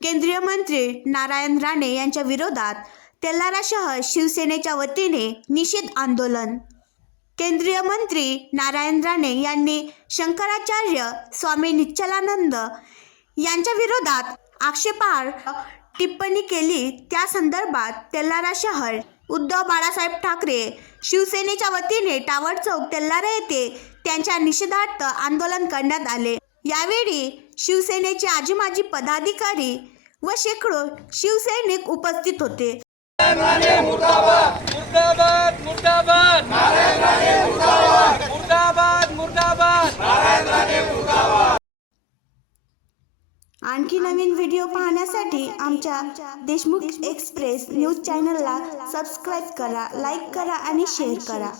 केंद्रीय मंत्री नारायण राणे यांच्या विरोधात तेल्हारासह शिवसेनेच्या वतीने निषेध आंदोलन। केंद्रीय मंत्री नारायण राणे यांनी शंकराचार्य स्वामी निश्चलानंद यांच्या विरोधात आक्षेपार्ह टिप्पणी केली। त्या संदर्भात तेल्हारा शहर उद्धव बाळासाहेब ठाकरे शिवसेनेच्या वतीने टावर चौक तेल्हारा येथे त्यांच्या निषेधार्थ आंदोलन करण्यात आले। यावेळी शिवसेनेचे आजी-माजी पदाधिकारी व शेकडो शिवसैनिक उपस्थित होते। मुर्दाबाद मुर्दाबाद मुर्दाबाद मुर्दाबाद मुर्दाबाद। आणखी नवीन व्हिडिओ पाहण्यासाठी आमच्या देशमुख एक्सप्रेस न्यूज चॅनलला सबस्क्राईब करा, लाईक करा आणि शेअर करा।